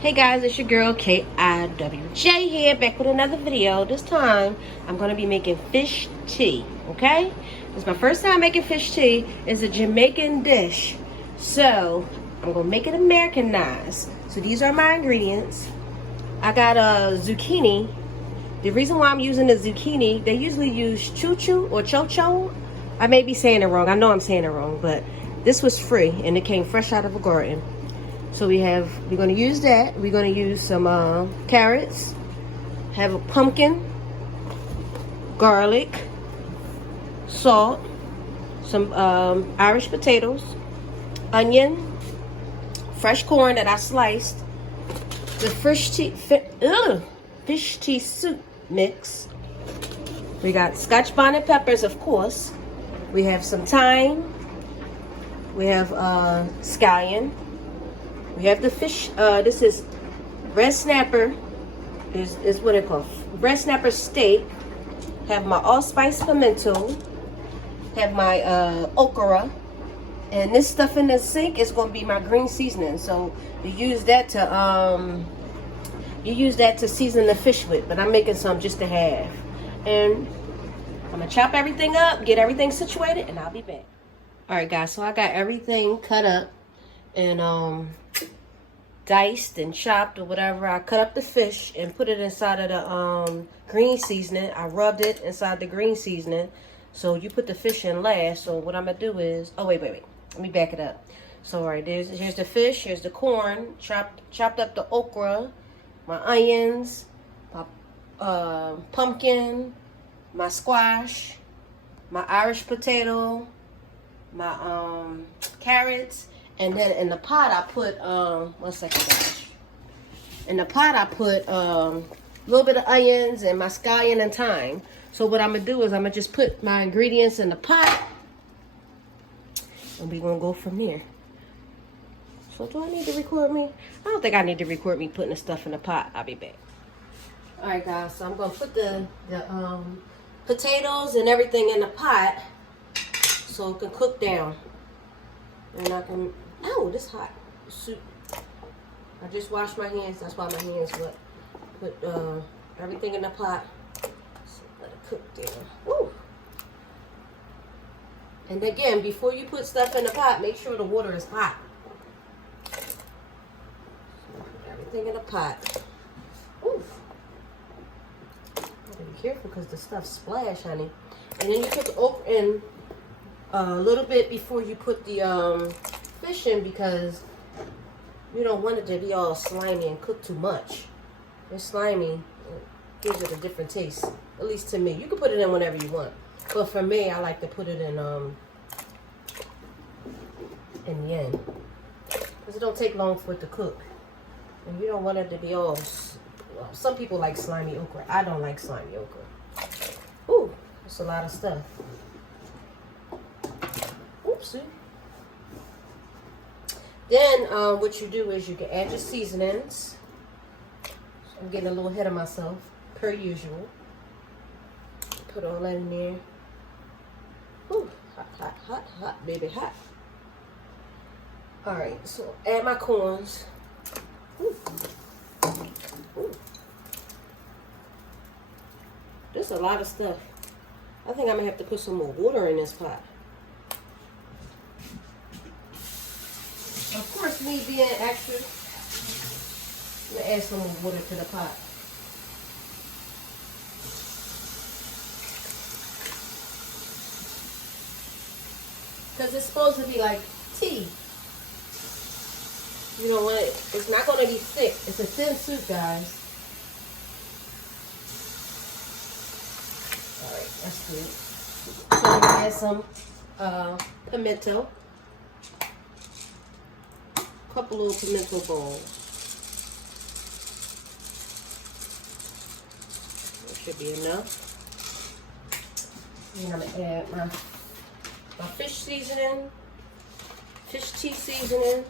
Hey guys, it's your girl K.I.W.J here, back with another video. This time, I'm going to be making fish tea, okay? This is my first time making fish tea. It's a Jamaican dish. So, I'm going to make it Americanized. So, these are my ingredients. I got a zucchini. The reason why I'm using the zucchini, they usually use choo-choo or cho-cho. I may be saying it wrong. I know I'm saying it wrong, but this was free and it came fresh out of a garden. So we're going to use that. We're going to use some carrots, have a pumpkin, garlic, salt, some Irish potatoes, onion, fresh corn that I sliced, the fish tea soup mix. We got Scotch bonnet peppers, of course. We have some thyme. We have scallion. We have the fish. This is red snapper. Is what it called. Red snapper steak. Have my allspice pimento. Have my okra. And this stuff in the sink is going to be my green seasoning. So you use that to season the fish with. But I'm making some just to have. And I'm gonna chop everything up, get everything situated, and I'll be back. All right, guys. So I got everything cut up and diced and chopped or whatever. I cut up the fish and put it inside of the green seasoning. I rubbed it inside the green seasoning. So you put the fish in last. So what I'm gonna do is, oh wait. Let me back it up. So all right, here's the fish, here's the corn, chopped up the okra, my onions, my pumpkin, my squash, my Irish potato, my carrots. And then in the pot, I put, one second, guys. In the pot, I put a little bit of onions and my scallion and thyme. So what I'm going to do is I'm going to just put my ingredients in the pot. And we're going to go from there. So do I need to record me? I don't think I need to record me putting the stuff in the pot. I'll be back. All right, guys. So I'm going to put the potatoes and everything in the pot so it can cook down. And I can... Oh, this hot soup. I just washed my hands. That's why my hands wet. Put everything in the pot. So let it cook down. Woo! And again, before you put stuff in the pot, make sure the water is hot. So put everything in the pot. Ooh. Gotta be careful because the stuff splash, honey. And then you put the okra in a little bit before you put the fish in because you don't want it to be all slimy and cook too much. It's slimy. It gives it a different taste. At least to me. You can put it in whenever you want. But for me, I like to put it in the end. Because it don't take long for it to cook. And you don't want it to be all... Well, some people like slimy okra. I don't like slimy okra. Ooh, that's a lot of stuff. Oopsie. Then what you do is you can add your seasonings. I'm getting a little ahead of myself, per usual. Put all that in there. Ooh, hot, baby, hot. All right, so add my corns. Ooh. Ooh. There's a lot of stuff. I think I'm gonna have to put some more water in this pot. Of course, me being extra, I'm gonna add some more water to the pot. Because it's supposed to be like tea. You know what? It's not going to be thick. It's a thin soup, guys. Alright, that's good. So I'm going to add some pimento. A couple little pimento balls. That should be enough. And I'm going to add my fish seasoning, fish tea seasoning.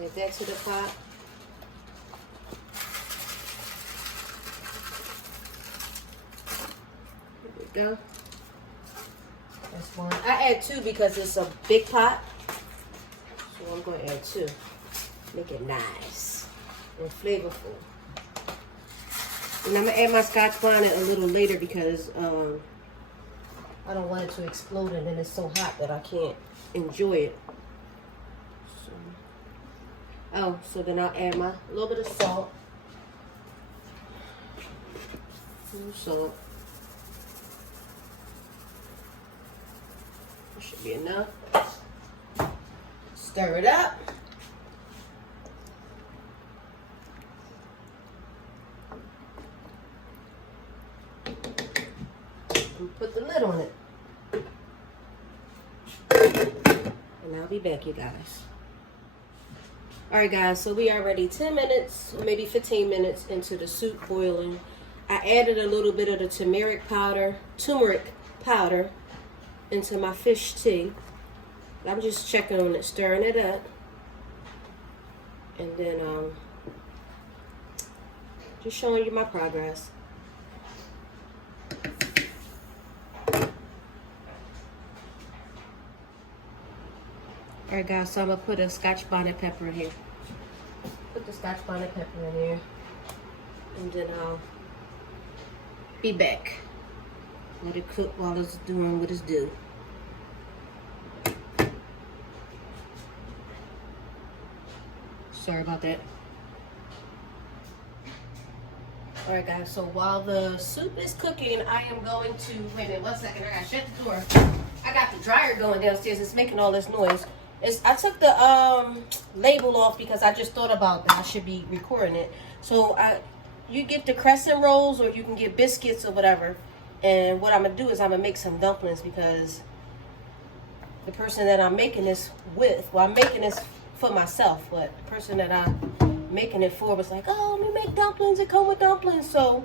Add that to the pot. Here we go. That's one. I add two because it's a big pot. So I'm going to add two. Make it nice and flavorful. And I'm gonna add my Scotch bonnet a little later because I don't want it to explode and then it's so hot that I can't enjoy it. So then I'll add my little bit of salt. A little salt. That should be enough. Stir it up. And put the lid on it. And I'll be back, you guys. Alright guys, so we are already 10 minutes, maybe 15 minutes into the soup boiling. I added a little bit of the turmeric powder into my fish tea. I'm just checking on it, stirring it up. And then just showing you my progress. Alright guys, so I'm going to put a Scotch bonnet pepper in here. Put the Scotch bonnet pepper in here. And then I'll be back. Let it cook while it's doing what it's due. Sorry about that. Alright guys, so while the soup is cooking, I am going to, wait a minute, 1 second, I gotta shut the door. I got the dryer going downstairs, it's making all this noise. I took the label off because I just thought about that I should be recording it. So you get the crescent rolls or you can get biscuits or whatever. And what I'm going to do is I'm going to make some dumplings because the person that I'm making this with, well, I'm making this for myself, but the person that I'm making it for was like, oh, let me make dumplings, it come with dumplings. So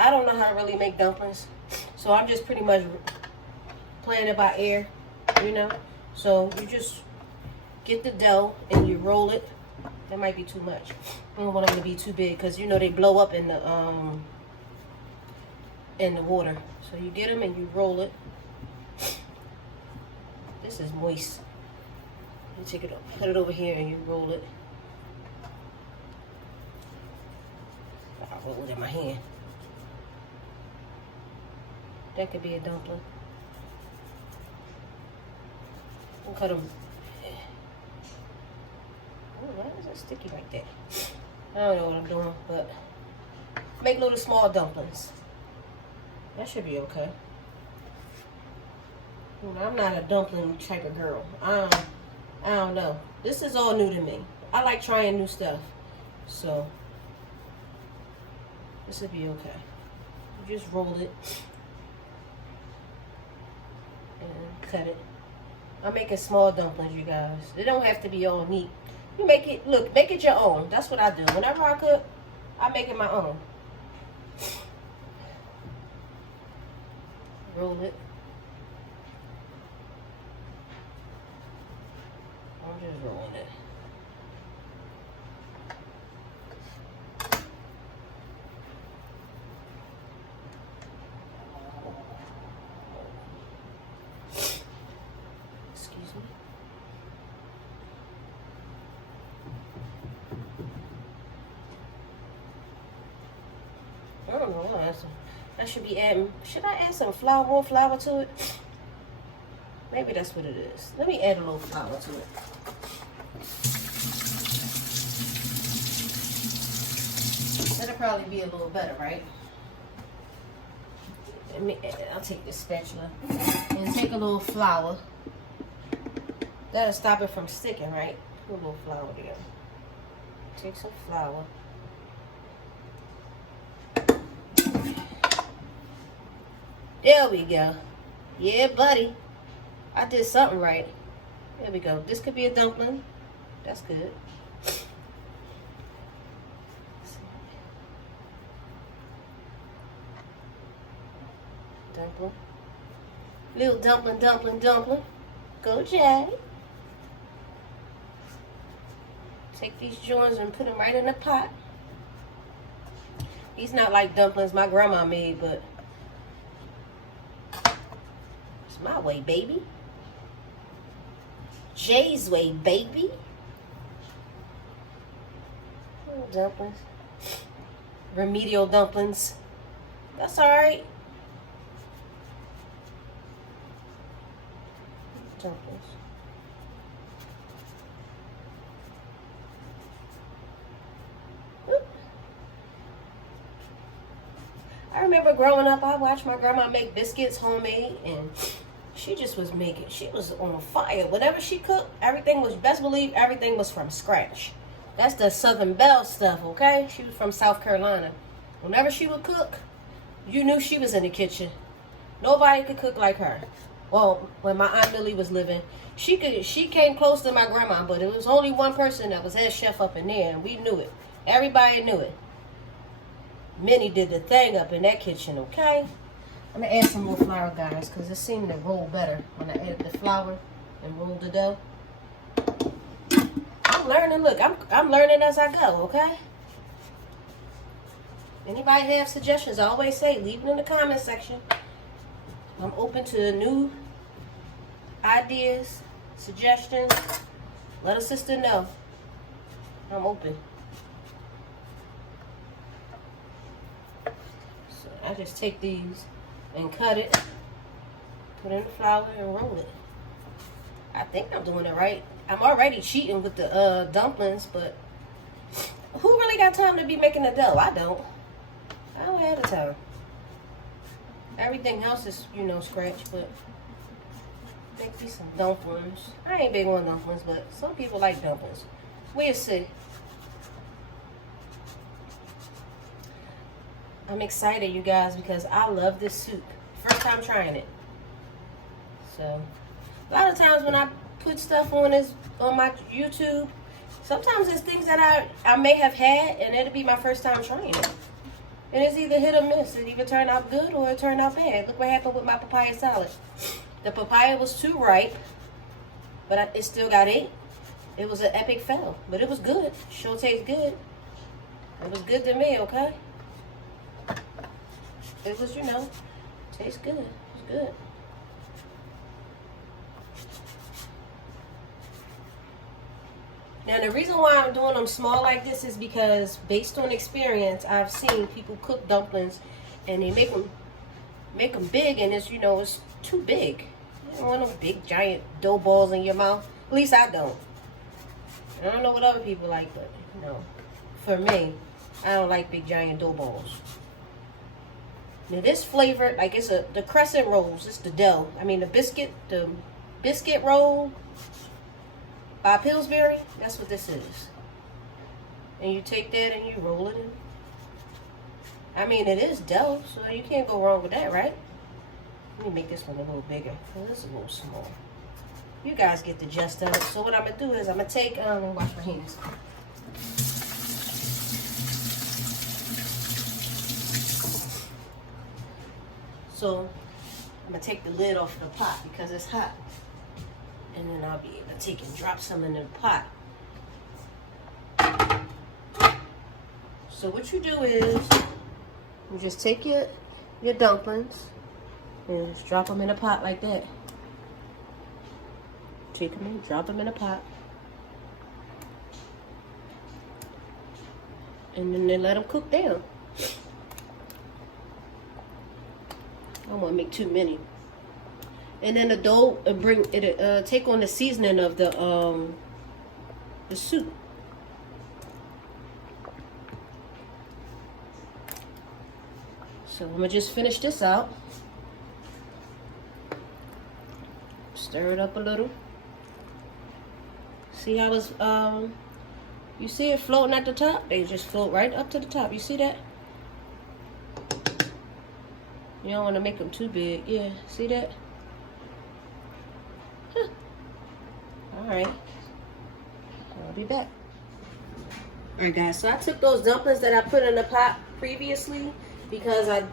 I don't know how to really make dumplings. So I'm just pretty much playing it by ear, you know. So you just get the dough and you roll it. That might be too much. I don't want them to be too big because you know they blow up in the water. So you get them and you roll it. This is moist. You take it, put it over here and you roll it. I'll roll it in my hand. That could be a dumpling. We'll cut them. Oh, why is it sticky like that? I don't know what I'm doing, but make little small dumplings. That should be okay. You know, I'm not a dumpling type of girl. I don't know. This is all new to me. I like trying new stuff. So this will be okay. You just roll it and cut it. I'm making small dumplings, you guys. They don't have to be all neat. You make it, look, make it your own. That's what I do. Whenever I cook, I make it my own. Roll it. I'm just rolling it. Excuse me. I don't know. I should be adding. Should I add some flour, more flour to it? Maybe that's what it is. Let me add a little flour to it. That'll probably be a little better, right? I'll take this spatula and take a little flour. That'll stop it from sticking, right? Put a little flour there. Take some flour. There we go. Yeah, buddy. I did something right. There we go. This could be a dumpling. That's good. Dumpling. Little dumpling, dumpling, dumpling. Go, Jay. Take these joints and put them right in the pot. These not like dumplings my grandma made, but it's my way, baby. Jay's way, baby. Oh, dumplings. Remedial dumplings. That's alright. Dumplings. I remember growing up, I watched my grandma make biscuits homemade, and she just was making, she was on fire. Whatever she cooked, everything was, best believe, everything was from scratch. That's the Southern Belle stuff, okay? She was from South Carolina. Whenever she would cook, you knew she was in the kitchen. Nobody could cook like her. Well, when my Aunt Millie was living, she came close to my grandma, but it was only one person that was head chef up in there, and we knew it. Everybody knew it. Minnie did the thing up in that kitchen, okay? I'm gonna add some more flour, guys, because it seemed to roll better when I added the flour and rolled the dough. I'm learning. Look, I'm learning as I go, okay? Anybody have suggestions? I always say, leave it in the comment section. I'm open to new ideas, suggestions. Let a sister know. I'm open. So I just take these and cut it, put in the flour and roll it. I think I'm doing it right. I'm already cheating with the dumplings, but who really got time to be making the dough? I don't have the time. Everything else is, you know, scratch, but make me some dumplings. I ain't big on dumplings, but some people like dumplings. We'll see. I'm excited, you guys, because I love this soup. First time trying it. So, a lot of times when I put stuff on my YouTube, sometimes it's things that I may have had, and it'll be my first time trying it. And it's either hit or miss. It either turned out good or it turned out bad. Look what happened with my papaya salad. The papaya was too ripe, but it still got ate. It was an epic fail, but it was good. Sure tastes good. It was good to me, okay? It was, you know, tastes good. It's good. Now, the reason why I'm doing them small like this is because, based on experience, I've seen people cook dumplings and they make them big, and it's, you know, it's too big. You don't want no big, giant dough balls in your mouth. At least I don't. I don't know what other people like, but, you know, for me, I don't like big, giant dough balls. Now, this flavor, like, it's the crescent rolls. It's the dough. I mean, the biscuit roll by Pillsbury, that's what this is. And you take that and you roll it in. I mean, it is dough, so you can't go wrong with that, right? Let me make this one a little bigger. Well, this is a little small. You guys get the gist of it. So what I'm going to do is I'm going to take, let me wash my hands. So I'm going to take the lid off the pot because it's hot. And then I'll be able to take and drop some in the pot. So what you do is, you just take your dumplings and just drop them in a pot like that. Take them and drop them in a pot. And then they let them cook down. I don't want to make too many. And then the dough take on the seasoning of the soup. So I'm gonna just finish this out. Stir it up a little. See how it's you see it floating at the top? They just float right up to the top. You see that? You don't want to make them too big. Yeah, see that? Huh. Alright. I'll be back. Alright guys, so I took those dumplings that I put in the pot previously because I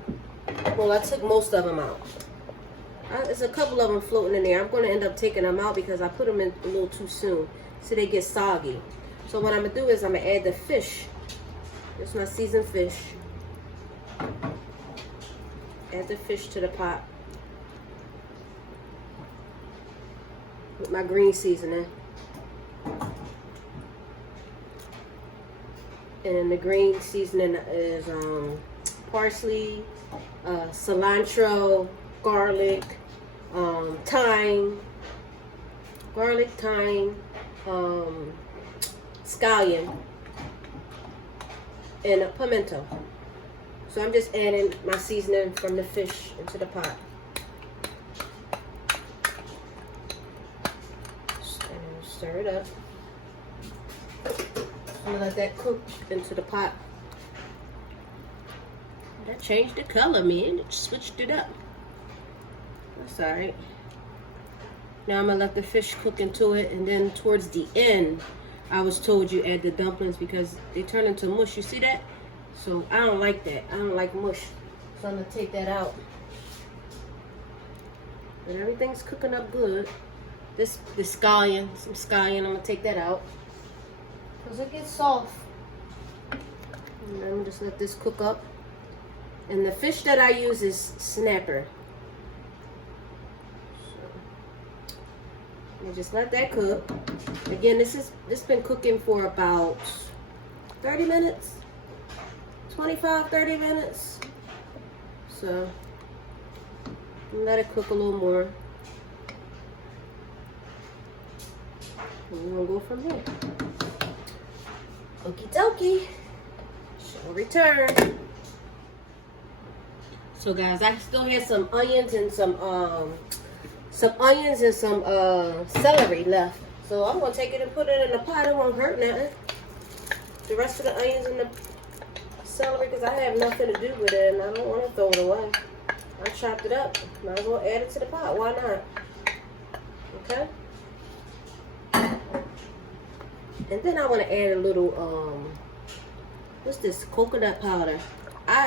took most of them out. There's a couple of them floating in there. I'm going to end up taking them out because I put them in a little too soon. So they get soggy. So what I'm going to do is I'm going to add the fish. This is my seasoned fish. Add the fish to the pot. With my green seasoning. And the green seasoning is parsley, cilantro, garlic, thyme, scallion, and a pimento. So I'm just adding my seasoning from the fish into the pot. And stir it up. I'm gonna let that cook into the pot. That changed the color, man. It switched it up. That's alright. Now I'm gonna let the fish cook into it, and then towards the end, I was told you add the dumplings because they turn into mush. You see that? So I don't like that. I don't like mush. So I'm gonna take that out. And everything's cooking up good. This scallion, some scallion, I'm gonna take that out. Because it gets soft. And then just let this cook up. And the fish that I use is snapper. So, and just let that cook. Again, this been cooking for about 30 minutes. 25, 30 minutes. So let it cook a little more. And we're gonna go from there. Okie dokie. She'll return. So guys, I still have some onions and some celery left. So I'm gonna take it and put it in the pot. It won't hurt nothing. The rest of the onions and the celery, because I have nothing to do with it and I don't want to throw it away. I chopped it up. Might as well add it to the pot. Why not? Okay. And then I want to add a little, what's this? Coconut powder.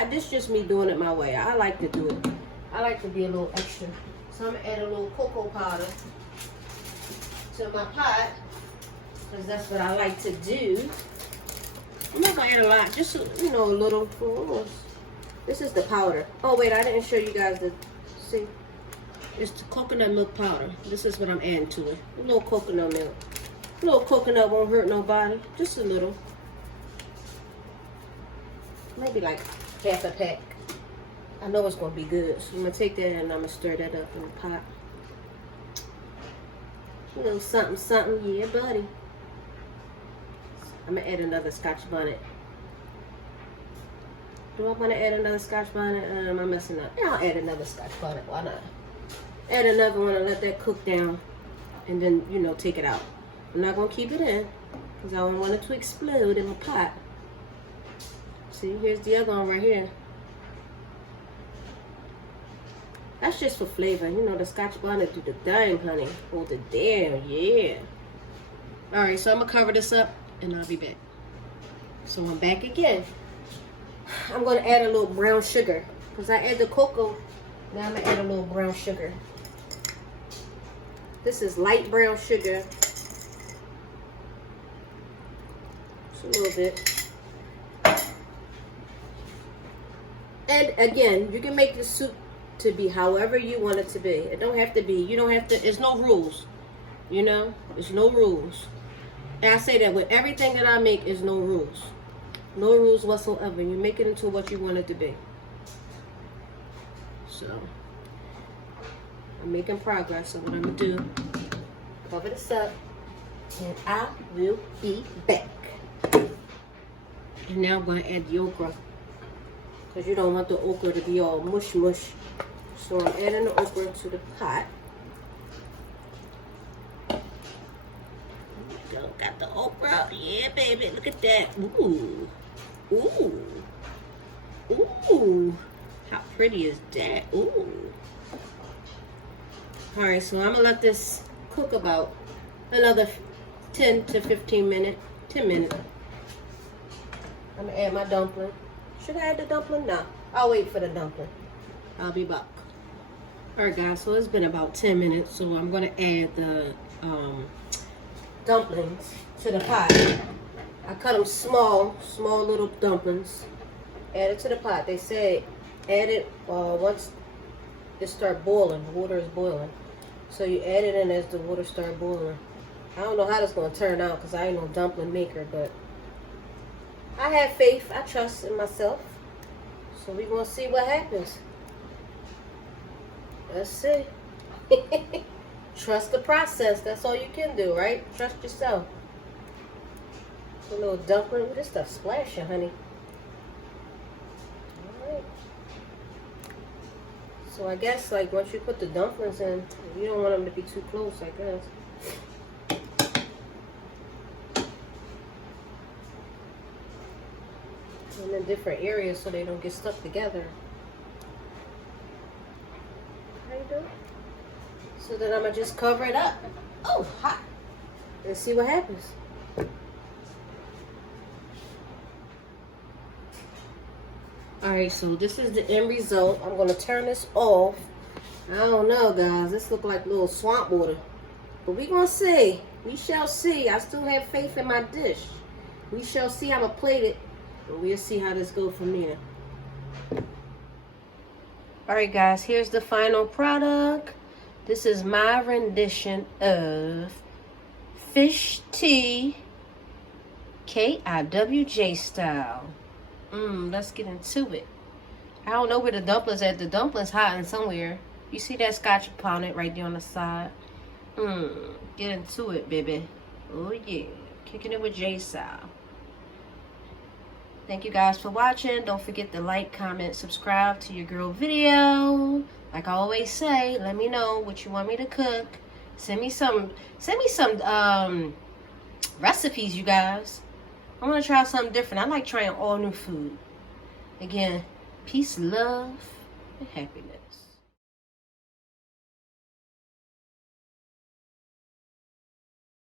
This just me doing it my way. I like to do it. I like to be a little extra. So I'm going to add a little cocoa powder to my pot, because that's what I like to do. I'm not going to add a lot. Just, you know, a little. This is the powder. Oh, wait. I didn't show you guys the, see? It's the coconut milk powder. This is what I'm adding to it. A little coconut milk. A little coconut won't hurt nobody. Just a little. Maybe like half a pack. I know it's going to be good. So I'm going to take that and I'm going to stir that up in the pot. A little something, something. Yeah, buddy. I'm going to add another Scotch bonnet. Do I want to add another Scotch bonnet? Am I messing up? Yeah, I'll add another Scotch bonnet. Why not? Add another one and let that cook down. And then, you know, take it out. I'm not going to keep it in because I don't want it to explode in my pot. See, here's the other one right here. That's just for flavor. You know, the Scotch bonnet do the thing, honey. Oh, the damn, yeah. Alright, so I'm going to cover this up and I'll be back. So I'm back again. I'm going to add a little brown sugar because I add the cocoa. Now I'm going to add a little brown sugar. This is light brown sugar. Just a little bit. And again, you can make the soup to be however you want it to be. It don't have to be, you don't have to, there's no rules. You know, there's no rules. And I say that with everything that I make is no rules. No rules whatsoever. You make it into what you want it to be. So, I'm making progress. So what I'm going to do, cover this up, and I will be back. And now I'm going to add the okra. Because you don't want the okra to be all mush mush. So I'm adding the okra to the pot. Got the okra. Yeah, baby. Look at that. Ooh. Ooh. Ooh. How pretty is that? Ooh. Alright, so I'm going to let this cook about another 10 to 15 minutes. 10 minutes. I'm going to add my dumpling. Should I add the dumpling? No. I'll wait for the dumpling. I'll be back. Alright guys, so it's been about 10 minutes. So I'm going to add the dumplings to the pot. I cut them small little dumplings. Add it to the pot. They say add it once it start boiling. The water is boiling. So you add it in as the water start boiling. I don't know how this going to turn out because I ain't no dumpling maker, but I have faith. I trust in myself. So we're going to see what happens. Let's see. Trust the process. That's all you can do, right? Trust yourself. A little dumpling. This stuff splashing, honey. Alright. So I guess, like, once you put the dumplings in, you don't want them to be too close, I guess. And in different areas so they don't get stuck together. How you doing? So then I'm going to just cover it up. Oh, hot. And see what happens. Alright, so this is the end result. I'm going to turn this off. I don't know, guys. This look like little swamp water. But we're going to see. We shall see. I still have faith in my dish. We shall see. I'm going to plate it. And we'll see how this goes from here. Alright, guys. Here's the final product. This is my rendition of fish tea K.I.W.J style. Let's get into it. I don't know where the dumplings at. The dumplings hiding somewhere. You see that scotch upon it right there on the side? Get into it, baby. Oh yeah. Kicking it with J style. Thank you guys for watching. Don't forget to like, comment, subscribe to your girl video. Like I always say, let me know what you want me to cook. Send me some recipes, you guys. I want to try something different. I like trying all new food. Again, peace, love, and happiness.